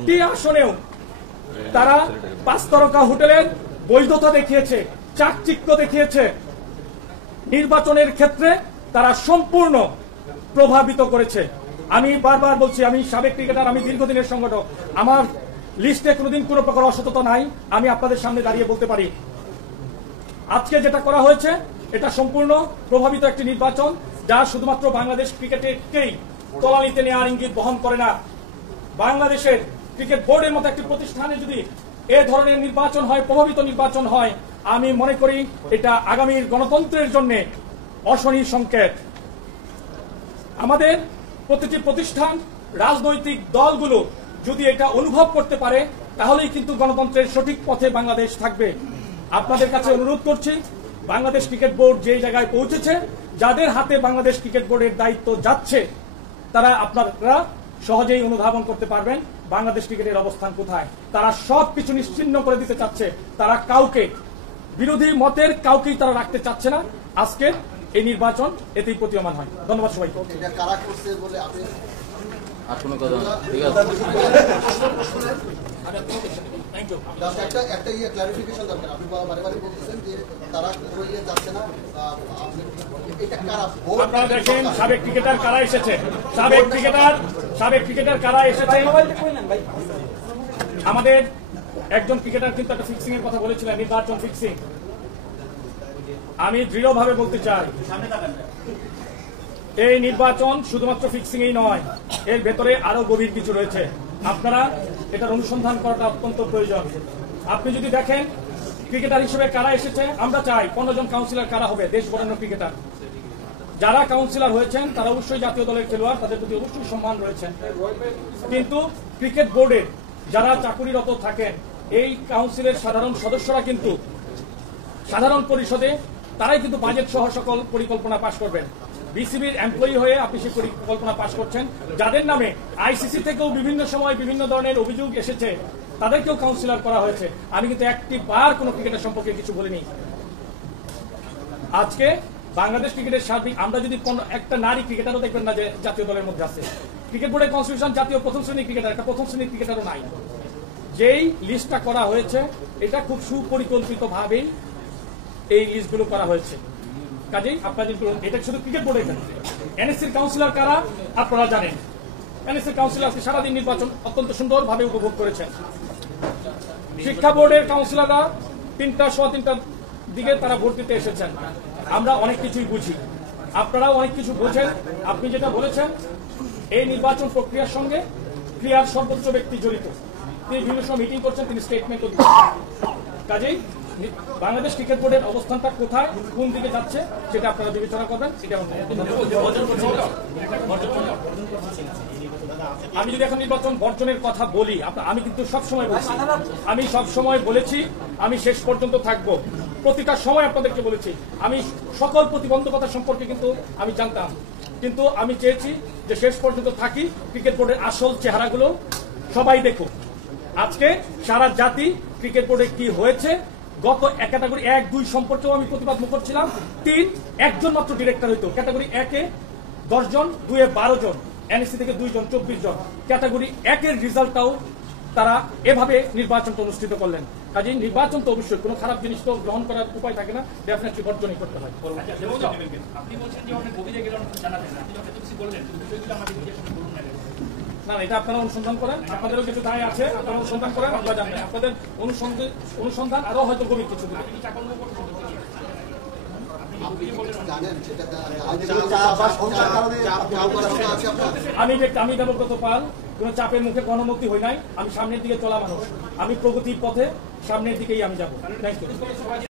একটি আসনেও তারা 5 তারকা হোটেলের বৈধতা দেখিয়েছে, চাকচিক্য দেখিয়েছে। নির্বাচনের ক্ষেত্রে তারা সম্পূর্ণ প্রভাবিত করেছে। আমি বারবার বলছি, আমি সাবেক ক্রিকেটার, আমি দীর্ঘদিনের সংগঠক, আমার লিস্টে কোনোদিন কোনো প্রকার অসততা নাই। আমি আপনাদের সামনে দাঁড়িয়ে বলতে পারি, আজকে যেটা করা হয়েছে এটা সম্পূর্ণ প্রভাবিত একটি নির্বাচন, যা শুধুমাত্র বাংলাদেশ ক্রিকেটকেই তলানিতে নেওয়ার ইঙ্গিত বহন করে না। বাংলাদেশের ক্রিকেট বোর্ডের মতো একটি প্রতিষ্ঠানে যদি এ ধরনের নির্বাচন হয়, প্রভাবিত নির্বাচন হয়, আমি মনে করি এটা আগামীর গণতন্ত্রের জন্য অশনি সংকেত। আমাদের প্রতিটি প্রতিষ্ঠান, রাজনৈতিক দলগুলো যদি এটা অনুভব করতে পারে, তাহলেই কিন্তু গণতন্ত্রের সঠিক পথে বাংলাদেশ থাকবে। আপনাদের কাছে অনুরোধ করছি, বাংলাদেশ ক্রিকেট বোর্ড যে জায়গায় পৌঁছেছে, যাদের হাতে বাংলাদেশ ক্রিকেট বোর্ডের দায়িত্ব যাচ্ছে, তারা আপনারা সহজেই অনুধাবন করতে পারবেন বাংলাদেশ ক্রিকেটের অবস্থান কোথায়। তারা সবকিছু নিশ্চিহ্ন করে দিতে চাচ্ছে। তারা কাউকে, বিরোধী মতের কাউকেই তারা রাখতে চাচ্ছে না। আজকে এই নির্বাচন এতেই প্রতীয়মান হয়। ধন্যবাদ সবাইকে। আপনারা দেখেন সাবেক ক্রিকেটার কারা এসেছে, সাবেক ক্রিকেটার কারা এসেছে। আমাদের একজন ক্রিকেটার কিন্তু একটা ফিক্সিং এর কথা বলেছিলেন, নির্বাচন ফিক্সিং। আমি দৃঢ়ভাবে বলতে চাই, এই নির্বাচন শুধুমাত্র ফিক্সিং এই নয়, এর ভেতরে আরো গভীর কিছু রয়েছে। আপনারা এটার অনুসন্ধান করাটা অত্যন্ত প্রয়োজন। আপনি যদি দেখেন ক্রিকেটার হিসেবে কারা এসেছে, আমরা চাই 15 জন কাউন্সিলর কারা হবে, দেশ বরেণ্য ক্রিকেটার। যারা কাউন্সিলর হয়েছেন তারা অবশ্যই জাতীয় দলের খেলোয়াড়, তাদের প্রতি অবশ্যই সম্মান রয়েছে। কিন্তু ক্রিকেট বোর্ডের যারা চাকুরিরত থাকেন, এই কাউন্সিলের সাধারণ সদস্যরা কিন্তু সাধারণ পরিষদে তারাই কিন্তু বাজেট সহ সকল পরিকল্পনা পাশ করবেন। বিসিবির এমপ্লয়ি হয়ে আপনি সেই পরিকল্পনা পাশ করছেন। যাদের নামে আইসিসি থেকেও বিভিন্ন সময় বিভিন্ন ধরনের অভিযোগ এসেছে, তাদেরকেও কাউন্সিলর করা হয়েছে। আমি কিন্তু একটি বার কোনো ক্রিকেটের সম্পর্কে কিছু বলিনি। আজকে বাংলাদেশ ক্রিকেটের সার্বিক, আমরা যদি একটা নারী ক্রিকেটারও দেখবেন না যে জাতীয় দলের মধ্যে আছে। ক্রিকেট বোর্ডের কনস্টিটিউশন জাতীয় প্রথম শ্রেণীর ক্রিকেটার, একটা প্রথম শ্রেণীর ক্রিকেটারও নাই। যেই লিস্টটা করা হয়েছে এটা খুব সুপরিকল্পিত ভাবেই এই লিস্টগুলো করা হয়েছে। কাজেই আপনারা কিন্তু এটা শুধু ক্রিকেট বোর্ডের ক্ষেত্রে, এনএসসির কাউন্সিলর কারা আপনারা জানেন। এনএসসির কাউন্সিলর আজকে সারাদিন নির্বাচন অত্যন্ত সুন্দরভাবে উপভোগ করেছেন। শিক্ষা বোর্ডের কাউন্সিলররা 3টার দিকে তারা ভোট দিতে এসেছেন। আমরা অনেক কিছুই বুঝি, আপনারাও অনেক কিছু বোঝেন। আপনি যেটা বলেছেন, এই নির্বাচন প্রক্রিয়ার সঙ্গে ক্রিয়ার সর্বোচ্চ ব্যক্তি জড়িত। তিনি বিভিন্ন সময় মিটিং করছেন, তিনি স্টেটমেন্টও দিচ্ছেন। কাজেই বাংলাদেশ ক্রিকেট বোর্ডের অবস্থানটা কোথায়, কোন দিকে যাচ্ছে, সেটা আপনারা বিবেচনা করবেন। আমি যদি এখন নির্বাচন বর্জনের কথা বলি, আমি কিন্তু সবসময় বলছি, আমি সবসময় বলেছি, আমি শেষ পর্যন্ত থাকবো। প্রতিটা সময় আপনাদেরকে বলেছি, আমি সকল প্রতিবন্ধকতা সম্পর্কে কিন্তু আমি জানতাম, কিন্তু আমি চেয়েছি যে শেষ পর্যন্ত থাকি, ক্রিকেট বোর্ডের আসল চেহারাগুলো সবাই দেখুক। আজকে সারা জাতি ক্রিকেট বোর্ডে কি হয়েছে, গত ক্যাটাগরি 1, 2 সম্পর্কেও আমি প্রতিবাদ মুখর ছিলাম। 3, একজন মাত্র ডিরেক্টর হইতো। ক্যাটাগরি 1-এ 10 জন, 2-এ 12 জন, এনএসসি থেকে 2 জন, 24 জন। ক্যাটাগরি 1-এর রেজাল্টটাও তারা এভাবে নির্বাচনটা অনুষ্ঠিত করলেন। কাজেই নির্বাচন তো অবশ্যই কোনো খারাপ জিনিস তো গ্রহণ করার উপায় থাকে না, ডেফিনেটলি বর্জনই করতে হয়। আপনি বলছেন যে অনেক গভীরে গেলেন জানাতেন, আপনি যখন কিছু বললেন বিষয়গুলো আমাদের বলুন না। না, এটা আপনারা অনুসন্ধান করেন, আপনাদেরও কিছু দায় আছে, আপনারা অনুসন্ধান করেন, আমরা জানি আপনাদের অনুসন্ধান আরো হয়তো গভীর কিছু। আমি দেবব্রত পাল, কোন চাপের মুখে গণমুক্তি হই নাই। আমি সামনের দিকে চলা মানুষ, আমি প্রগতির পথে সামনের দিকেই আমি যাবো। Thank you.